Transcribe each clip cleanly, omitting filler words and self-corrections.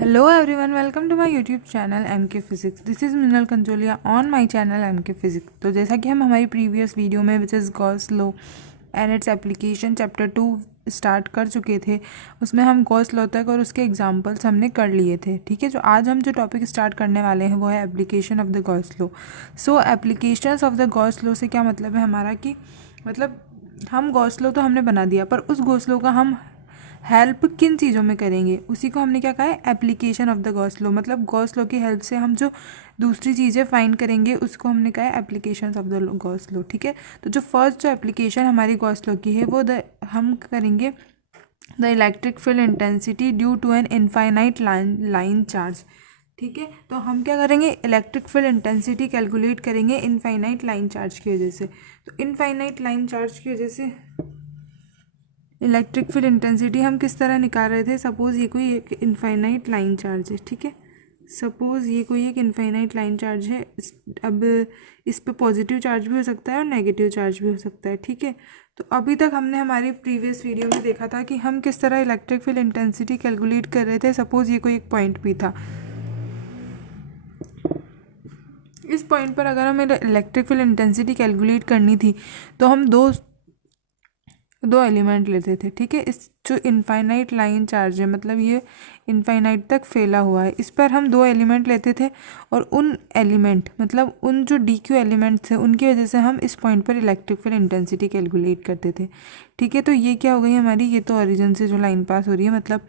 Hello everyone, welcome to my YouTube channel MK Physics. This is Minal Kancholia on my channel MK Physics. तो जैसा कि हम हमारी previous video में which is Gauss law and its application chapter 2 start कर चुके थे, उसमें हम गॉस लॉ तक और उसके एग्जांपल्स हमने कर लिए थे। ठीक है, जो आज हम जो टॉपिक स्टार्ट करने वाले हैं वो है application of the Gauss law. So applications of the Gauss law से क्या मतलब है हमारा कि मतलब हम गॉस लॉ तो हमने बना दिया, पर उस गॉस लॉ का हम हेल्प किन चीज़ों में करेंगे, उसी को हमने क्या कहा है application of the Gauss law. मतलब गॉस लॉ की हेल्प से हम जो दूसरी चीज़ें फाइंड करेंगे उसको हमने कहा है application of the Gauss law. ठीक है, तो जो फर्स्ट जो एप्लीकेशन हमारी गॉस लॉ की है वो हम करेंगे the electric field intensity due to an infinite line charge. ठीक है, तो हम क्या करेंगे इलेक्ट्रिक फील्ड इंटेंसिटी कैलकुलेट करेंगे इनफाइनाइट लाइन चार्ज की वजह से। तो इनफाइनाइट लाइन चार्ज की वजह से इलेक्ट्रिक फील्ड इंटेंसिटी हम किस तरह निकाल रहे थे। सपोज़ ये कोई एक इनफाइनाइट लाइन चार्ज है। ठीक है, सपोज़ ये कोई एक इनफाइनाइट लाइन चार्ज है। अब इस पे पॉजिटिव चार्ज भी हो सकता है और नेगेटिव चार्ज भी हो सकता है। ठीक है, तो अभी तक हमने हमारी प्रीवियस वीडियो में देखा था कि हम किस तरह इलेक्ट्रिक फील्ड इंटेंसिटी कैलकुलेट कर रहे थे। सपोज़ ये कोई एक पॉइंट भी था, इस पॉइंट पर अगर हमें इलेक्ट्रिक फील्ड इंटेंसिटी कैलकुलेट करनी थी तो हम दो एलिमेंट लेते थे। ठीक है, इस जो इनफाइनाइट लाइन चार्ज है मतलब ये इनफाइनाइट तक फैला हुआ है, इस पर हम दो एलिमेंट लेते थे और उन एलिमेंट मतलब उन जो डी क्यू एलिमेंट थे उनकी वजह से हम इस पॉइंट पर इलेक्ट्रिक फील्ड इंटेंसिटी कैलकुलेट करते थे। ठीक है, तो ये क्या हो गई हमारी, ये तो ओरिजिन से जो लाइन पास हो रही है मतलब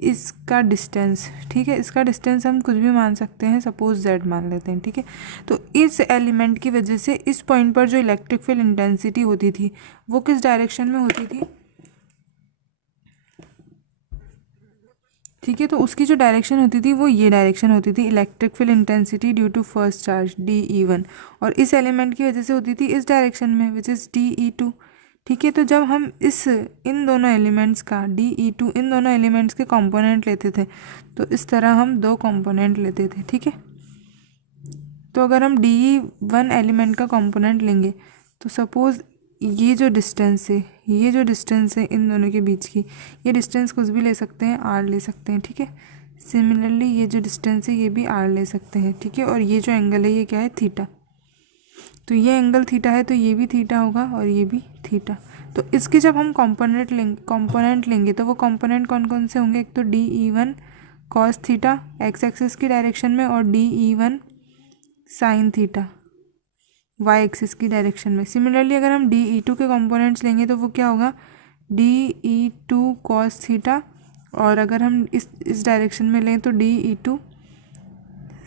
इसका डिस्टेंस। ठीक है, इसका डिस्टेंस हम कुछ भी मान सकते हैं, सपोज z मान लेते हैं। ठीक है, तो इस एलिमेंट की वजह से इस पॉइंट पर जो इलेक्ट्रिक फील्ड इंटेंसिटी होती थी वो किस डायरेक्शन में होती थी। ठीक है, तो उसकी जो डायरेक्शन होती थी वो ये डायरेक्शन होती थी, electric field intensity due to first charge DE1, और इस एलिमेंट की वजह से होती थी इस डायरेक्शन में विच इज़ DE2। ठीक है, तो जब हम इन दोनों एलिमेंट्स का DE2 इन दोनों एलिमेंट्स के कंपोनेंट लेते थे तो इस तरह हम दो कंपोनेंट लेते थे। ठीक है, तो अगर हम DE1 एलिमेंट का कंपोनेंट लेंगे तो सपोज़ ये जो डिस्टेंस है इन दोनों के बीच की, ये डिस्टेंस कुछ भी ले सकते हैं, R ले सकते हैं। ठीक है, सिमिलरली ये जो डिस्टेंस है ये भी R ले सकते हैं। ठीक है, और ये जो एंगल है ये क्या है, थीटा। तो ये एंगल थीटा है तो ये भी थीटा होगा और ये भी थीटा। तो इसके जब हम कंपोनेंट लेंगे तो वो कंपोनेंट कौन कौन से होंगे, एक तो DE1 cos theta x axis की डायरेक्शन में और DE1 sine theta y axis की डायरेक्शन में। सिमिलरली अगर हम DE2 के कंपोनेंट्स लेंगे तो वो क्या होगा, DE2 कॉस थीटा, और अगर हम इस डायरेक्शन में लें तो DE2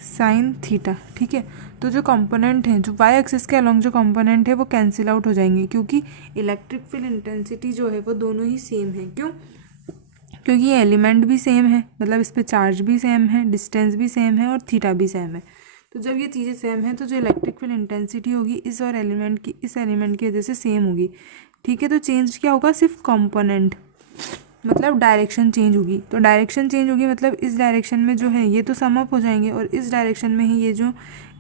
साइन थीटा। ठीक है, तो जो कंपोनेंट हैं जो वाई एक्सिस के अलॉन्ग जो कंपोनेंट है वो कैंसिल आउट हो जाएंगे, क्योंकि इलेक्ट्रिक फील्ड इंटेंसिटी जो है वो दोनों ही सेम है। क्यों, क्योंकि ये एलिमेंट भी सेम है, मतलब इस पर चार्ज भी सेम है, डिस्टेंस भी सेम है और थीटा भी सेम है। तो जब ये चीज़ें सेम हैं तो जो इलेक्ट्रिक फील्ड इंटेंसिटी होगी इस एलिमेंट की वजह से सेम होगी। ठीक है, तो चेंज क्या होगा, सिर्फ कंपोनेंट मतलब डायरेक्शन चेंज होगी। तो डायरेक्शन चेंज होगी मतलब इस डायरेक्शन में जो है ये तो सम अप हो जाएंगे और इस डायरेक्शन में ही ये जो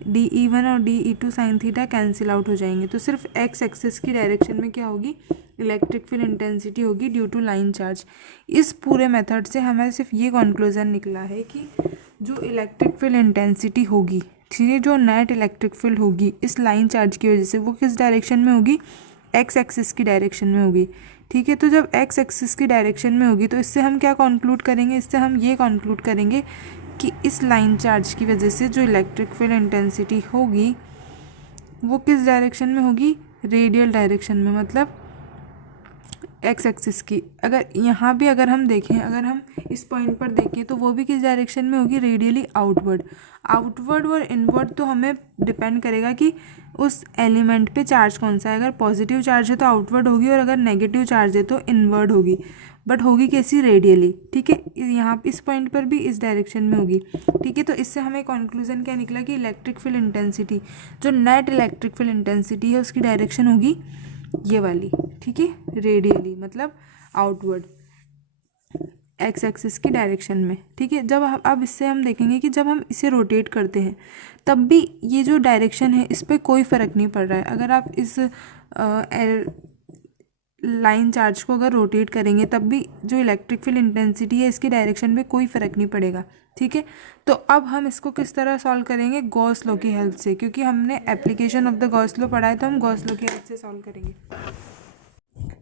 DE1 और DE2 sine theta cancel out हो जाएंगे। तो सिर्फ एक्स एक्सिस की डायरेक्शन में क्या होगी, इलेक्ट्रिक फील्ड इंटेंसिटी होगी ड्यू टू लाइन चार्ज। इस पूरे मेथड से हमें सिर्फ ये कंक्लूजन निकला है कि जो इलेक्ट्रिक फील्ड इंटेंसिटी होगी, ठीक है, जो नेट इलेक्ट्रिक फील्ड होगी इस लाइन चार्ज की वजह से वो किस डायरेक्शन में होगी, एक्स एक्सिस की डायरेक्शन में होगी। ठीक है, तो जब एक्स एक्सिस की डायरेक्शन में होगी तो इससे हम क्या कंक्लूड करेंगे, इससे हम ये कंक्लूड करेंगे कि इस लाइन चार्ज की वजह से जो इलेक्ट्रिक फील्ड इंटेंसिटी होगी वो किस डायरेक्शन में होगी, रेडियल डायरेक्शन में, मतलब एक्स एक्सिस की। अगर यहाँ भी अगर हम देखें, अगर हम इस पॉइंट पर देखें तो वो भी किस डायरेक्शन में होगी, रेडियली आउटवर्ड और इनवर्ड तो हमें डिपेंड करेगा कि उस एलिमेंट पे चार्ज कौन सा है। अगर पॉजिटिव चार्ज है तो आउटवर्ड होगी और अगर नेगेटिव चार्ज है तो इनवर्ड होगी, बट होगी कैसी, रेडियली। ठीक है, यहाँ इस पॉइंट पर भी इस डायरेक्शन में होगी। ठीक है, तो इससे हमें कंक्लूजन क्या निकला कि इलेक्ट्रिक फील्ड इंटेंसिटी जो नेट इलेक्ट्रिक फील्ड इंटेंसिटी है उसकी डायरेक्शन होगी ये वाली। ठीक है, रेडियली मतलब आउटवर्ड एक्स एक्सिस की डायरेक्शन में। ठीक है, जब अब इससे हम देखेंगे कि जब हम इसे रोटेट करते हैं तब भी ये जो डायरेक्शन है इस पर कोई फ़र्क नहीं पड़ रहा है। अगर आप इस लाइन चार्ज को अगर रोटेट करेंगे तब भी जो इलेक्ट्रिक फील्ड इंटेंसिटी है इसकी डायरेक्शन में कोई फ़र्क नहीं पड़ेगा। ठीक है, तो अब हम इसको किस तरह सॉल्व करेंगे, गॉस लॉ की हेल्प से, क्योंकि हमने application of the Gauss law पढ़ा है तो हम गॉस लॉ की हेल्प से सॉल्व करेंगे।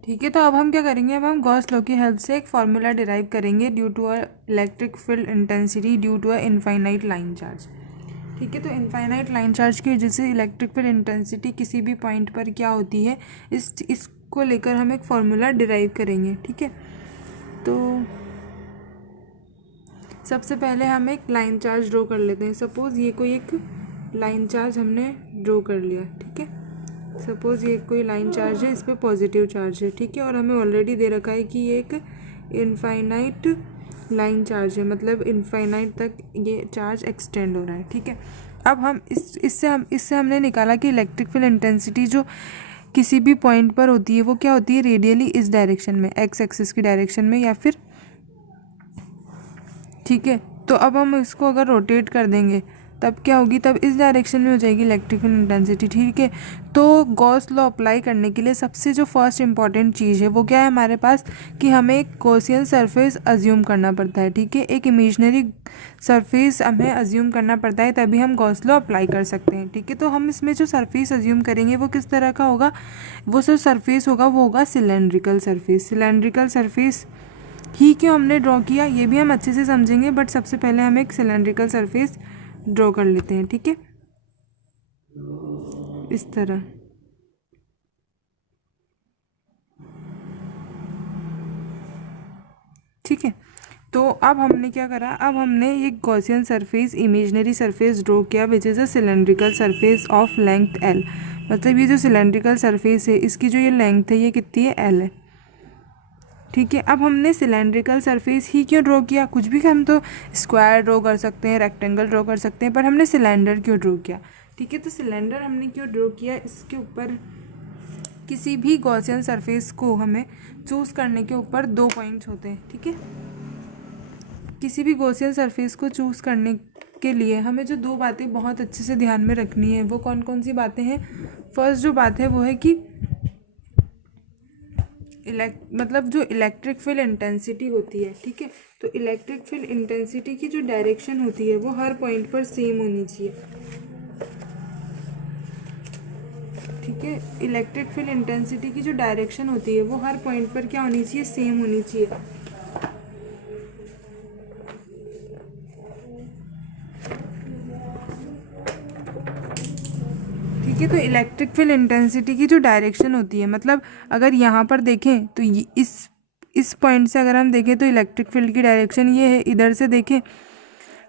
ठीक है, तो अब हम क्या करेंगे, अब हम गॉस लॉ की हेल्प से एक फार्मूला डिराइव करेंगे due to a electric field intensity due to a infinite line charge. ठीक है, तो इनफाइनाइट लाइन चार्ज की वजह से इलेक्ट्रिक फील्ड इंटेंसिटी किसी भी पॉइंट पर क्या होती है, इसको लेकर हम एक फार्मूला डिराइव करेंगे। ठीक है, तो सबसे पहले हम एक लाइन चार्ज ड्रॉ कर लेते हैं। सपोज़ ये कोई एक लाइन चार्ज हमने ड्रॉ कर लिया। ठीक है, सपोज़ ये कोई लाइन चार्ज है, इस पर पॉजिटिव चार्ज है। ठीक है, और हमें ऑलरेडी दे रखा है कि ये एक इनफाइनाइट लाइन चार्ज है, मतलब इनफाइनाइट तक ये चार्ज एक्सटेंड हो रहा है। ठीक है, अब हम इससे हमने निकाला कि इलेक्ट्रिक फील्ड इंटेंसिटी जो किसी भी पॉइंट पर होती है वो क्या होती है, रेडियली इस डायरेक्शन में, एक्स एक्सिस की डायरेक्शन में, या फिर ठीक है, तो अब हम इसको अगर रोटेट कर देंगे तब क्या होगी, तब इस डायरेक्शन में हो जाएगी इलेक्ट्रिक फील्ड इंटेंसिटी। ठीक है, तो गॉस लॉ अप्लाई करने के लिए सबसे जो फर्स्ट इंपॉर्टेंट चीज़ है वो क्या है हमारे पास, कि हमें एक गॉसियन सरफेस अज्यूम करना पड़ता है। ठीक है, एक इमेजिनरी सरफेस हमें अज्यूम करना पड़ता है, तभी हम गॉस लॉ अप्लाई कर सकते हैं। ठीक है, तो हम इसमें जो सरफेस अज्यूम करेंगे वो किस तरह का होगा, वो जो सरफेस होगा वो होगा सिलेंड्रिकल सरफेस। सिलेंड्रिकल सरफेस ही क्यों हमने ड्रॉ किया ये भी हम अच्छे से समझेंगे, बट सबसे पहले हम एक सिलेंड्रिकल सरफेस ड्रॉ कर लेते हैं। ठीक है, इस तरह। ठीक है, तो अब हमने क्या करा, अब हमने एक Gaussian surface, imaginary surface draw किया which is a cylindrical surface of length L. मतलब ये जो सिलेंड्रिकल सरफेस है इसकी जो ये लेंथ है ये कितनी है, एल है। ठीक है, अब हमने सिलेंड्रिकल सरफेस ही क्यों ड्रॉ किया, कुछ भी हम तो स्क्वायर ड्रॉ कर सकते हैं, रेक्टेंगल ड्रॉ कर सकते हैं, पर हमने सिलेंडर क्यों ड्रॉ किया। ठीक है, तो सिलेंडर हमने क्यों ड्रॉ किया, इसके ऊपर किसी भी गॉसियन सरफेस को हमें चूज़ करने के ऊपर 2 पॉइंट्स होते हैं। ठीक है, किसी भी गॉसियन सरफेस को चूज़ करने के लिए हमें जो 2 बातें बहुत अच्छे से ध्यान में रखनी है वो कौन कौन सी बातें हैं। फर्स्ट जो बात है वो है कि मतलब जो इलेक्ट्रिक फील्ड इंटेंसिटी होती है, ठीक है, तो इलेक्ट्रिक फील्ड इंटेंसिटी की जो डायरेक्शन होती है वो हर पॉइंट पर सेम होनी चाहिए। ठीक है, इलेक्ट्रिक फील्ड इंटेंसिटी की जो डायरेक्शन होती है वो हर पॉइंट पर क्या होनी चाहिए, सेम होनी चाहिए। ठीक है, तो इलेक्ट्रिक फील्ड इंटेंसिटी की जो डायरेक्शन होती है, मतलब अगर यहाँ पर देखें तो इस पॉइंट से अगर हम देखें तो इलेक्ट्रिक फील्ड की डायरेक्शन ये है, इधर से देखें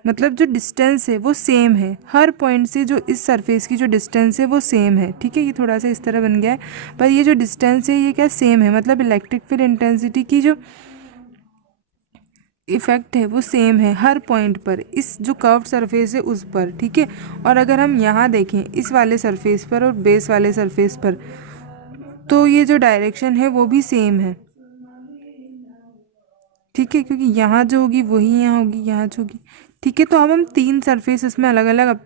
मतलब जो डिस्टेंस है वो सेम है, हर पॉइंट से जो इस सरफेस की जो डिस्टेंस है वो सेम है। ठीक है, ये थोड़ा सा इस तरह बन गया है, पर ये जो डिस्टेंस है ये क्या सेम है, मतलब इलेक्ट्रिक फील्ड इंटेंसिटी की जो इफेक्ट है वो सेम है हर पॉइंट पर, इस जो कर्व्ड सरफेस है उस पर। ठीक है, और अगर हम यहाँ देखें इस वाले सरफेस पर और बेस वाले सरफेस पर, तो ये जो डायरेक्शन है वो भी सेम है। ठीक है, क्योंकि यहाँ जो होगी वही यहाँ होगी, यहाँ जो होगी। ठीक है, तो अब हम 3 सरफेस इसमें अलग अलग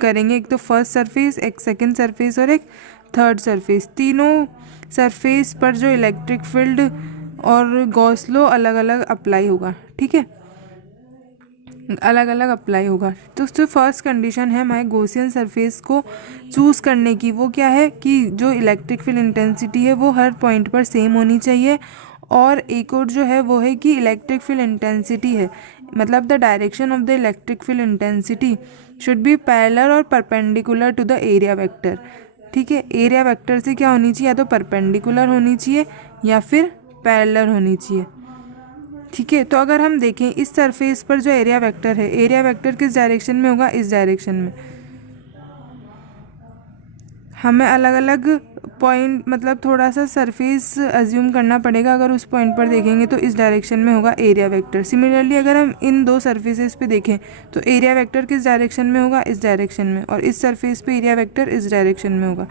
करेंगे, एक तो फर्स्ट सरफेस, एक सेकंड सरफेस और एक थर्ड सरफेस। तीनों सरफेस पर जो इलेक्ट्रिक फील्ड और गॉस लॉ अलग अलग अप्लाई होगा। ठीक है, अलग अलग अप्लाई होगा। तो जो फर्स्ट कंडीशन है हमारे गॉसियन सरफेस को चूज़ करने की वो क्या है कि जो इलेक्ट्रिक फील्ड इंटेंसिटी है वो हर पॉइंट पर सेम होनी चाहिए, और एक और जो है वो है कि इलेक्ट्रिक फील्ड इंटेंसिटी है, मतलब the direction of the electric field intensity should be parallel और perpendicular to the area vector. ठीक है, एरिया वेक्टर से क्या होनी चाहिए, या तो परपेंडिकुलर होनी चाहिए या फिर पैरेलल होनी चाहिए। ठीक है, तो अगर हम देखें इस सरफेस पर जो एरिया वेक्टर है, एरिया वेक्टर किस डायरेक्शन में होगा, इस डायरेक्शन में। हमें अलग अलग पॉइंट मतलब थोड़ा सा सरफेस अज्यूम करना पड़ेगा। अगर उस पॉइंट पर देखेंगे तो इस डायरेक्शन में होगा एरिया वेक्टर। सिमिलरली अगर हम इन 2 सरफेसेस पे देखें तो एरिया वेक्टर किस डायरेक्शन में होगा, इस डायरेक्शन में, और इस सरफेस पे एरिया वेक्टर इस डायरेक्शन में होगा।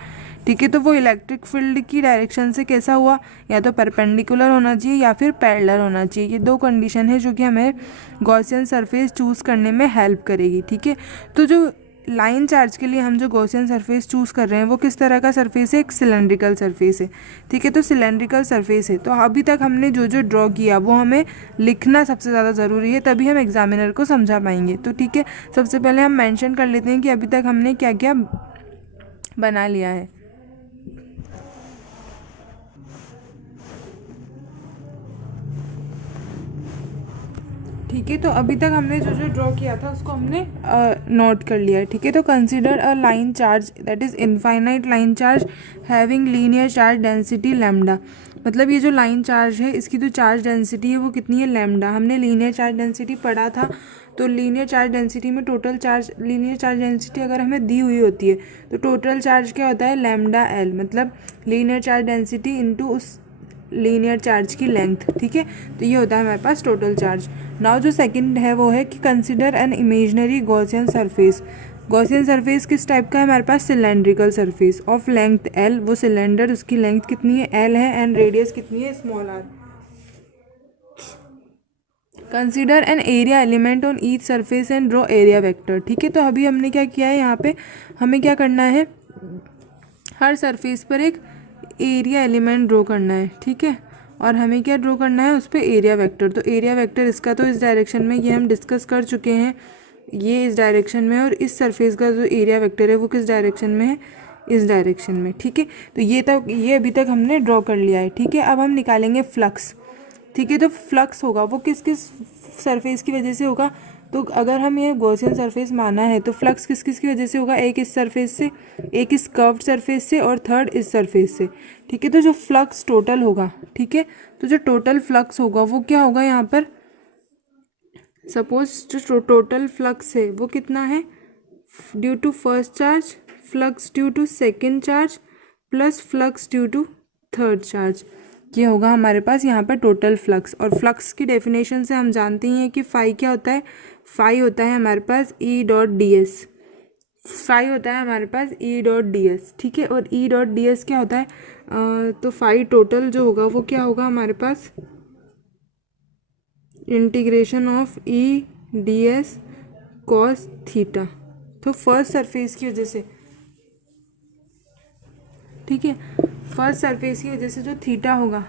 ठीक है, तो वो इलेक्ट्रिक फील्ड की डायरेक्शन से कैसा हुआ, या तो परपेंडिकुलर होना चाहिए या फिर पैरेलल होना चाहिए। ये 2 कंडीशन है जो कि हमें गॉसियन सरफेस चूज़ करने में हेल्प करेगी। ठीक है, तो जो लाइन चार्ज के लिए हम जो गॉसियन सरफेस चूज़ कर रहे हैं वो किस तरह का सरफेस है, एक सिलेंड्रिकल सरफेस है। ठीक है, तो सिलेंड्रिकल सरफेस है, तो अभी तक हमने जो जो ड्रॉ किया वो हमें लिखना सबसे ज़्यादा ज़रूरी है, तभी हम एग्जामिनर को समझा पाएंगे। तो ठीक है, सबसे पहले हम मेंशन कर लेते हैं कि अभी तक हमने क्या क्या बना लिया है। ठीक है, तो अभी तक हमने जो जो ड्रॉ किया था उसको हमने नोट कर लिया है। ठीक है, तो consider a line charge that is infinite line charge having linear charge density lambda. मतलब ये जो लाइन चार्ज है इसकी जो चार्ज डेंसिटी है वो कितनी है, लैम्डा। हमने लीनियर चार्ज डेंसिटी पढ़ा था, तो लीनियर चार्ज डेंसिटी में total charge, linear charge density अगर हमें दी हुई होती है तो टोटल चार्ज क्या होता है, लैम्डा एल, मतलब लीनियर चार्ज डेंसिटी इंटू उस लीनियर चार्ज की लेंथ। ठीक है, तो ये होता है हमारे पास टोटल चार्ज। नाउ जो सेकंड है वो है कि consider an imaginary Gaussian surface. Gaussian surface किस टाइप का है हमारे पास, cylindrical surface of length L. वो सिलेंडर, उसकी लेंथ कितनी है, एल है, एंड रेडियस कितनी है, small R. Consider an area element on each surface and draw area vector. ठीक है, तो अभी हमने क्या किया है, यहाँ पे हमें क्या करना है, हर सरफेस पर एक एरिया एलिमेंट ड्रॉ करना है। ठीक है, और हमें क्या ड्रॉ करना है, उस पर एरिया वेक्टर। तो एरिया वेक्टर इसका तो इस डायरेक्शन में, ये हम डिस्कस कर चुके हैं, ये इस डायरेक्शन में, और इस सरफेस का जो एरिया वेक्टर है वो किस डायरेक्शन में है, इस डायरेक्शन में। ठीक है, तो ये अभी तक हमने ड्रॉ कर लिया है। ठीक है, अब हम निकालेंगे फ्लक्स। ठीक है, तो फ्लक्स होगा वो किस किस सरफेस की वजह से होगा, तो अगर हम ये गॉसियन सरफेस माना है तो फ्लक्स किस किस की वजह से होगा, एक इस सरफेस से, एक इस कर्व्ड सरफेस से, और थर्ड इस सरफेस से। ठीक है, तो जो फ्लक्स टोटल होगा, ठीक है, तो जो टोटल फ्लक्स होगा वो क्या होगा, यहाँ पर सपोज जो टोटल फ्लक्स है वो कितना है, due to first charge, flux due to second charge, plus flux due to third charge. ये होगा हमारे पास यहाँ पर टोटल फ्लक्स। और फ्लक्स की डेफिनेशन से हम जानते ही हैं कि फाई क्या होता है, फाई होता है हमारे पास E dot D S. Phi होता है हमारे पास ई डॉट डी एस। ठीक है, और ई डॉट डी एस क्या होता है, तो फाई टोटल जो होगा वो क्या होगा हमारे पास, integration of E D S cos theta. तो फर्स्ट सरफेस की वजह से, ठीक है, फर्स्ट सरफेस की वजह से जो थीटा होगा,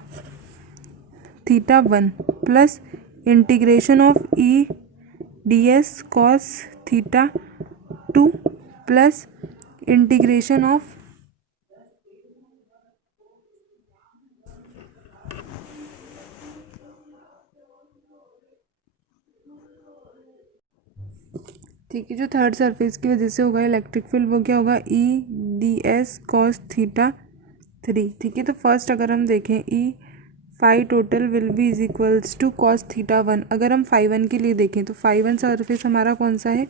theta 1 plus integration of E D S cos theta 2 plus integration of ठीक है, जो थर्ड सरफेस की वजह से होगा इलेक्ट्रिक फील्ड वो क्या होगा, E D S cos theta 3। ठीक है, तो फर्स्ट अगर हम देखें E phi total will be is equals to cos theta 1। अगर हम फाई 1 के लिए देखें तो फाई 1 सरफेस हमारा कौन सा है,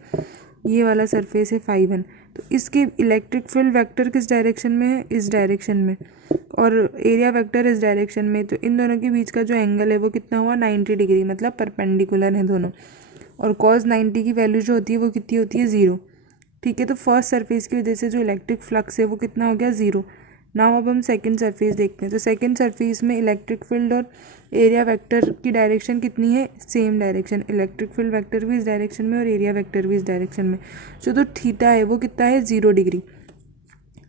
ये वाला सरफेस है फाई 1। तो इसके इलेक्ट्रिक फील्ड वेक्टर किस डायरेक्शन में है, इस डायरेक्शन में, और एरिया वेक्टर इस डायरेक्शन में। तो इन दोनों के बीच का जो एंगल है वो कितना हुआ, 90 डिग्री, मतलब परपेंडिकुलर है दोनों। और कॉस 90 की वैल्यू जो होती है वो कितनी होती है, 0। ठीक है, तो फर्स्ट सरफेस की वजह से जो इलेक्ट्रिक फ्लक्स है वो कितना हो गया, 0। नाउ अब हम सेकंड सरफेस देखते हैं। तो सेकंड सरफेस में इलेक्ट्रिक फील्ड और एरिया वेक्टर की डायरेक्शन कितनी है, same direction. Electric field vector भी इस डायरेक्शन में और एरिया वेक्टर भी इस डायरेक्शन में। जो तो थीटा है वो कितना है, 0 डिग्री।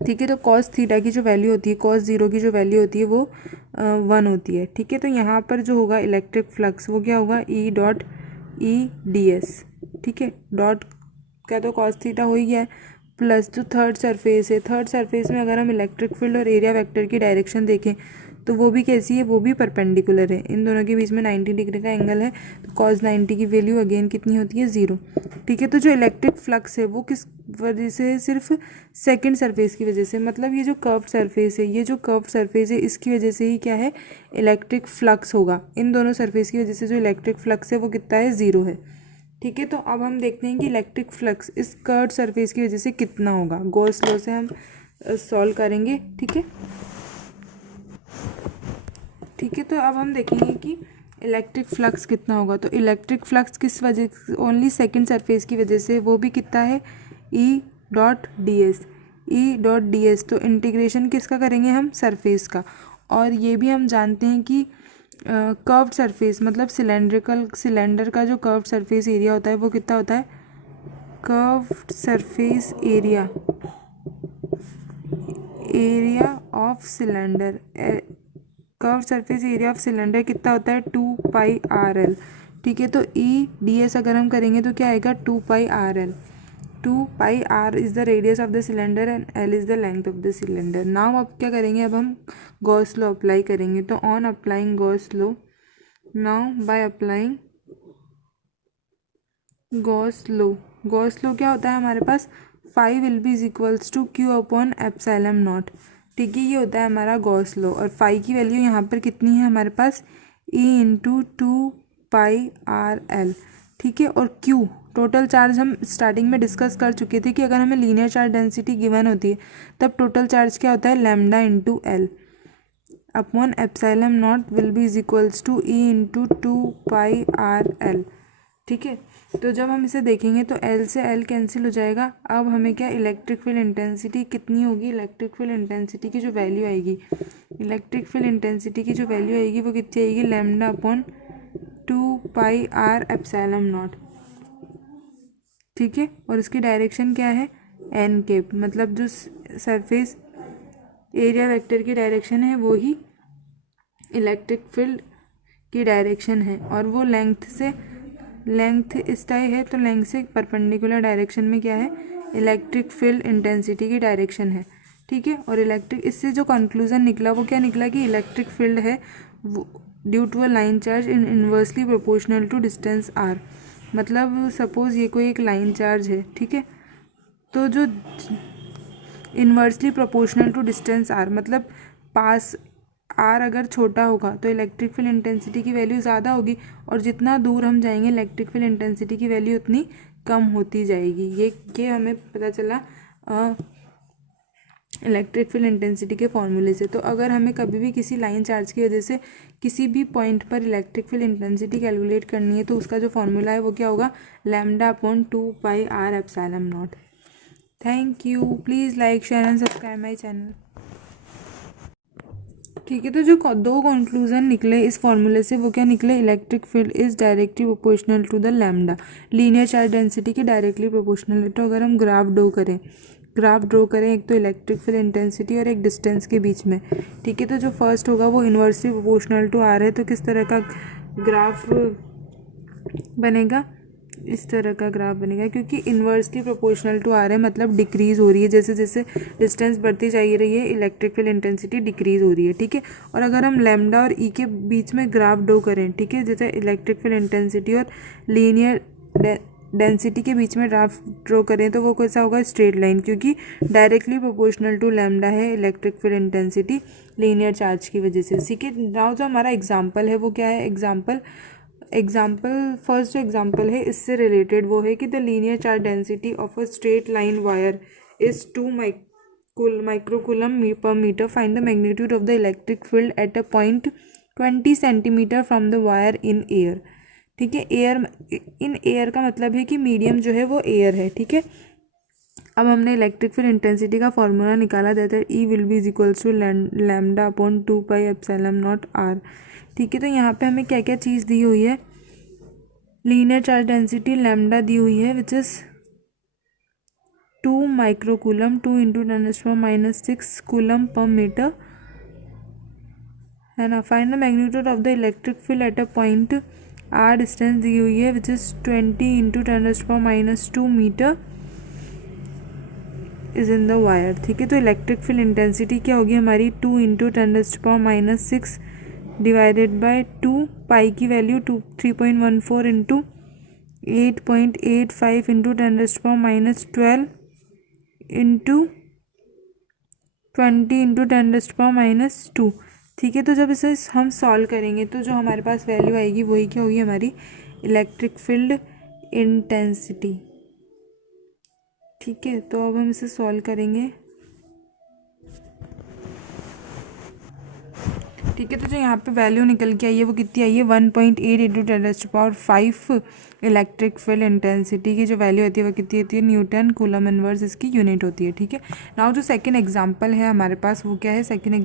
ठीक है, तो कॉस थीटा की जो वैल्यू होती है, कॉस 0 की जो वैल्यू होती है वो 1 होती है। ठीक है, तो यहाँ पर जो होगा इलेक्ट्रिक फ्लक्स वो क्या होगा, E dot E D S. ठीक है, डॉट क्या, तो कॉस थीटा हो ही गया है, प्लस जो थर्ड सरफेस है, थर्ड सरफेस में अगर हम इलेक्ट्रिक फील्ड और एरिया वेक्टर की डायरेक्शन देखें तो वो भी कैसी है, वो भी परपेंडिकुलर है। इन दोनों के बीच में 90 डिग्री का एंगल है, तो कॉस 90 की वैल्यू अगेन कितनी होती है, 0। ठीक है, तो जो इलेक्ट्रिक फ्लक्स है वो किस वजह से, सिर्फ सेकंड सरफेस की वजह से, मतलब ये जो कर्व्ड सरफेस है, ये जो कर्व्ड सरफेस है इसकी वजह से ही क्या है, इलेक्ट्रिक फ्लक्स होगा। इन दोनों सरफेस की वजह से जो इलेक्ट्रिक फ्लक्स है वो कितना है, 0 है। ठीक है, तो अब हम देखते हैं कि इलेक्ट्रिक फ्लक्स इस कर्व्ड सरफेस की वजह से कितना होगा। गॉस लॉ से हम सॉल्व करेंगे। ठीक है, ठीक है, तो अब हम देखेंगे कि इलेक्ट्रिक फ्लक्स कितना होगा। तो इलेक्ट्रिक फ्लक्स किस वजह, ओनली सेकंड सरफेस की वजह से, वो भी कितना है, ई डॉट डी एस। ई डॉट डी एस, तो इंटीग्रेशन किसका करेंगे हम, सरफेस का। और ये भी हम जानते हैं कि कर्व्ड सरफेस मतलब सिलेंडर का जो कर्व्ड सरफेस एरिया होता है वो कितना होता है, curved surface area of cylinder, curve surface area of cylinder कितना होता है 2πrl। ठीक है, तो EDS अगर हम करेंगे तो क्या आएगा 2πrl। 2πr is the radius of the cylinder and L is the length of the cylinder. Now अब क्या करेंगे, अब हम गॉस लॉ अप्लाई करेंगे। तो on applying Gauss law, now by applying Gauss law क्या होता है हमारे पास, phi will be is equals to Q upon epsilon naught. ठीक है, ये होता है हमारा गॉस लॉ। और फाई की वैल्यू यहाँ पर कितनी है हमारे पास, E इंटू 2πrl। ठीक है, और Q टोटल चार्ज हम स्टार्टिंग में डिस्कस कर चुके थे कि अगर हमें लीनियर चार्ज डेंसिटी गिवन होती है तब टोटल चार्ज क्या होता है, lambda into L upon epsilon naught will be is equals to E into 2πrl। ठीक है, तो जब हम इसे देखेंगे तो L से L कैंसिल हो जाएगा। अब हमें क्या, इलेक्ट्रिक फील्ड इंटेंसिटी कितनी होगी, इलेक्ट्रिक फील्ड इंटेंसिटी की जो वैल्यू आएगी, इलेक्ट्रिक फील्ड इंटेंसिटी की जो वैल्यू आएगी वो कितनी आएगी, lambda upon 2πr epsilon naught. ठीक है, और इसकी डायरेक्शन क्या है, एन केप, मतलब जो सरफेस एरिया वेक्टर की डायरेक्शन है वो ही इलेक्ट्रिक फील्ड की डायरेक्शन है। और वो लेंथ इस टाइप है, तो लेंथ से परपेंडिकुलर डायरेक्शन में क्या है, इलेक्ट्रिक फील्ड इंटेंसिटी की डायरेक्शन है। ठीक है, और इलेक्ट्रिक, इससे जो कंक्लूजन निकला वो क्या निकला कि इलेक्ट्रिक फील्ड है due to a line charge in inversely proportional to distance R. मतलब सपोज ये कोई एक लाइन चार्ज है, ठीक है, तो जो inversely proportional to distance R, मतलब पास आर अगर छोटा होगा तो इलेक्ट्रिक फील्ड इंटेंसिटी की वैल्यू ज़्यादा होगी, और जितना दूर हम जाएंगे इलेक्ट्रिक फील्ड इंटेंसिटी की वैल्यू उतनी कम होती जाएगी। ये हमें पता चला इलेक्ट्रिक फील्ड इंटेंसिटी के फॉर्मूले से। तो अगर हमें कभी भी किसी लाइन चार्ज की वजह से किसी भी पॉइंट पर इलेक्ट्रिक फील्ड इंटेंसिटी कैलकुलेट करनी है तो उसका जो फॉर्मूला है वो क्या होगा, lambda upon 2πr epsilon not. Thank you, please like share and subscribe my channel. ठीक है, तो जो दो कंक्लूजन निकले इस फॉर्मूले से वो क्या निकले, electric field is directly proportional to the lambda, linear charge density के डायरेक्टली प्रोपोर्शनल है। तो अगर हम ग्राफ ड्रॉ करें एक तो इलेक्ट्रिक फील्ड इंटेंसिटी और एक डिस्टेंस के बीच में। ठीक है, तो जो फर्स्ट होगा वो इन्वर्सली प्रोपोर्शनल टू आर है, तो किस तरह का ग्राफ बनेगा, इस तरह का ग्राफ बनेगा, क्योंकि इन्वर्सली प्रोपोर्शनल टू आर है, मतलब डिक्रीज़ हो रही है, जैसे जैसे डिस्टेंस बढ़ती जा रही है इलेक्ट्रिक फील्ड इंटेंसिटी डिक्रीज़ हो रही है। ठीक है, और अगर हम लैम्डा और ई के बीच में ग्राफ ड्रॉ करें, ठीक है, जैसे इलेक्ट्रिक फील्ड इंटेंसिटी और लीनियर डेंसिटी के बीच में ग्राफ ड्रॉ करें तो वो कैसा होगा, स्ट्रेट लाइन, क्योंकि डायरेक्टली प्रोपोर्शनल टू लैम्डा है electric field intensity linear charge की वजह से। ठीक है, नाउ जो हमारा एग्जाम्पल है वो क्या है, फर्स्ट जो एग्जाम्पल है इससे रिलेटेड वो है कि the linear charge density of a straight line wire is 2 microcoulomb per metre. Find the magnitude of the electric field at a point 20 centimetre from the wire in air. ठीक है, in air का मतलब है कि medium जो है वो air है। ठीक है, अब हमने इलेक्ट्रिक फील्ड इंटेंसिटी का फॉर्मूला निकाला, दैट है E will be is equals to lambda upon 2π epsilon naught r. ठीक है, तो यहाँ पे हमें क्या क्या चीज़ दी हुई है, लीनियर चार्ज डेंसिटी लैम्डा दी हुई है which is 2 microcoulomb, 2 into 10⁻⁻6 coulomb per metre, है ना। Find the magnitude of the electric field at a point R, distance दी हुई है which is 20 into 10⁻2 metre is in the wire. ठीक है, तो इलेक्ट्रिक फील्ड इंटेंसिटी क्या होगी हमारी, 2 इंटू 10⁻6 डिवाइडेड बाय 2, पाई की value 3.14 into 8.85 into 10⁻12 into 20 into 10⁻2। ठीक है, तो जब इसे हम सॉल्व करेंगे तो जो हमारे पास वैल्यू आएगी वही क्या होगी, हमारी इलेक्ट्रिक फील्ड इंटेंसिटी। ठीक है, तो अब हम इसे सॉल्व करेंगे। ठीक है, तो जो यहाँ पे वैल्यू निकल के आई है वो कितनी आई है, 1.8 इंटू 10⁵ इलेक्ट्रिक फील्ड इंटेंसिटी की जो वैल्यू होती है वो कितनी होती है, न्यूटन कूलम इनवर्स इसकी यूनिट होती है। ठीक है, नाउ जो सेकंड एग्जांपल है हमारे पास वो क्या है, सेकंड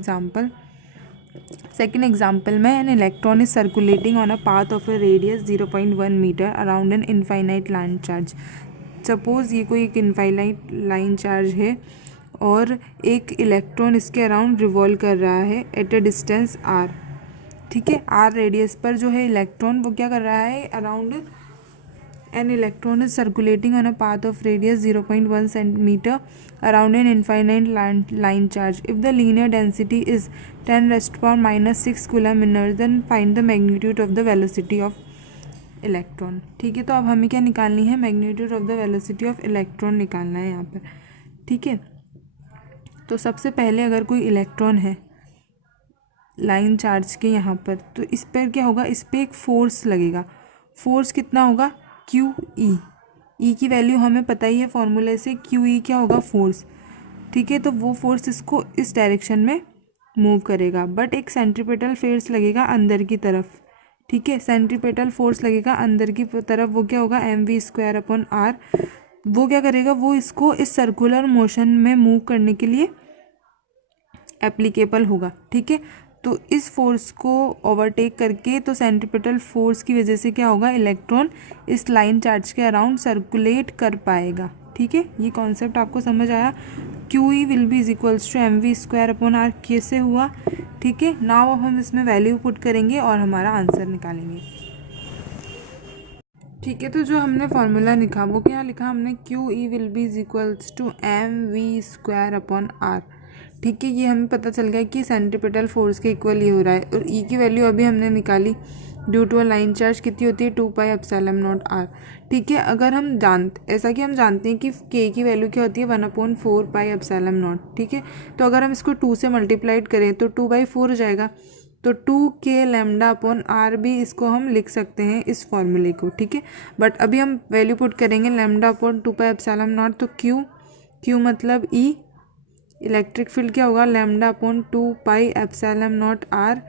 एग्जांपल में an electron is circulating on a path of a radius 0.1 metre around an infinite line charge. Suppose ये कोई एक इनफाइनाइट लाइन चार्ज है और एक इलेक्ट्रॉन इसके अराउंड रिवॉल्व कर रहा है एट अ डिस्टेंस r, ठीक है। r रेडियस पर जो है इलेक्ट्रॉन वो क्या कर रहा है, around an electron is circulating on a path of radius 0.1 centimeter around an infinite line charge. If the linear density is 10 raised to power minus 6 coulomb inert, then find the magnitude of the velocity of electron. ठीक है, तो अब हमें क्या निकालनी है, magnitude of the velocity of electron निकालना है यहाँ पर, ठीक है। तो सबसे पहले अगर कोई इलेक्ट्रॉन है लाइन चार्ज के यहाँ पर, तो इस पर क्या होगा, इस पर एक फोर्स लगेगा। फोर्स कितना होगा, क्यू ई की वैल्यू हमें पता ही है फॉर्मूले से, क्यू ई क्या होगा, फोर्स, ठीक है। तो वो फोर्स इसको इस डायरेक्शन में मूव करेगा, बट एक सेंट्रीपेटल फोर्स लगेगा अंदर की तरफ, ठीक है। सेंट्रीपेटल फोर्स लगेगा अंदर की तरफ, वो क्या होगा, mv² अपॉन r। वो क्या करेगा, वो इसको इस सर्कुलर मोशन में मूव करने के लिए एप्लीकेबल होगा, ठीक है। तो इस फोर्स को ओवरटेक करके, तो सेंट्रीपेटल फोर्स की वजह से क्या होगा, इलेक्ट्रॉन इस लाइन चार्ज के अराउंड सर्कुलेट कर पाएगा, ठीक है। ये कॉन्सेप्ट आपको समझ आया। Q E will be is equals to mv² upon r कैसे हुआ, ठीक है। नाउ अब हम इसमें वैल्यू पुट करेंगे और हमारा आंसर निकालेंगे, ठीक है। तो जो हमने फॉर्मूला लिखा वो क्या लिखा हमने, Q E will be is equals to mv² upon r, ठीक है। ये हमें पता चल गया कि सेंट्रीपेटल फोर्स के इक्वल ये हो रहा है, और ई की वैल्यू अभी हमने निकाली, due to a line charge कितनी होती है, 2πε0r, ठीक है। अगर हम ऐसा कि हम जानते हैं कि के की वैल्यू क्या होती है, 1/4πε0, ठीक है। तो अगर हम इसको 2 से मल्टीप्लाइड करें तो 2/4 हो जाएगा, तो 2k लैम्डा अपॉन r भी इसको हम लिख सकते हैं इस फॉर्मूले को, ठीक है। बट अभी हम वैल्यू पुट करेंगे लैम्डा अपॉन 2πε0, तो क्यू मतलब ई, इलेक्ट्रिक फील्ड क्या होगा, lambda upon 2πε0r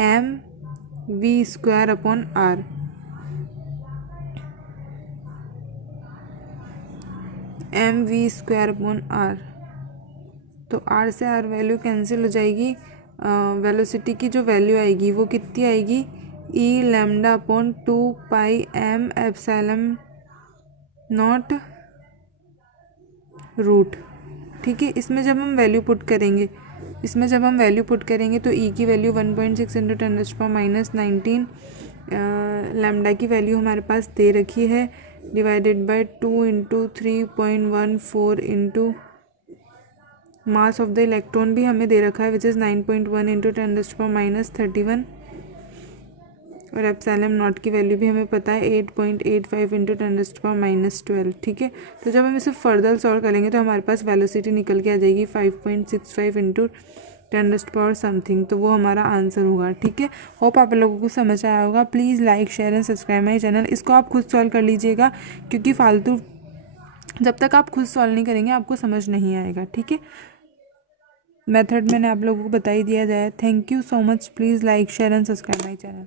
mv² upon r, mv² upon r। तो r से r वैल्यू कैंसिल हो जाएगी, वेलोसिटी की जो वैल्यू आएगी वो कितनी आएगी, ई लैम्डा अपॉन 2πmε0 रूट, ठीक है। इसमें जब हम वैल्यू पुट करेंगे तो ई की वैल्यू 1.6 × 10⁻⁻19, लैम्डा की वैल्यू हमारे पास दे रखी है, divided by 2 × 3.14 into mass of the electron भी हमें दे रखा है, विच इज़ 9.1 × 10⁻31, और एप्सिलॉन नॉट की वैल्यू भी हमें पता है 8.85 × 10⁻12, ठीक है। तो जब हम इसे फर्दर सॉल्व करेंगे तो हमारे पास वेलोसिटी निकल के आ जाएगी 5.65 × 10⁻ समथिंग, तो वो हमारा आंसर होगा, ठीक है। होप आप लोगों को समझ आया होगा। Please like, share and subscribe my channel. इसको आप खुद सॉल्व कर लीजिएगा, क्योंकि फालतू जब तक आप खुद सॉल्व नहीं करेंगे आपको समझ नहीं आएगा, ठीक है। मेथड मैंने आप लोगों को बता ही दिया जाए। Thank you so much. Please like, share and subscribe my channel.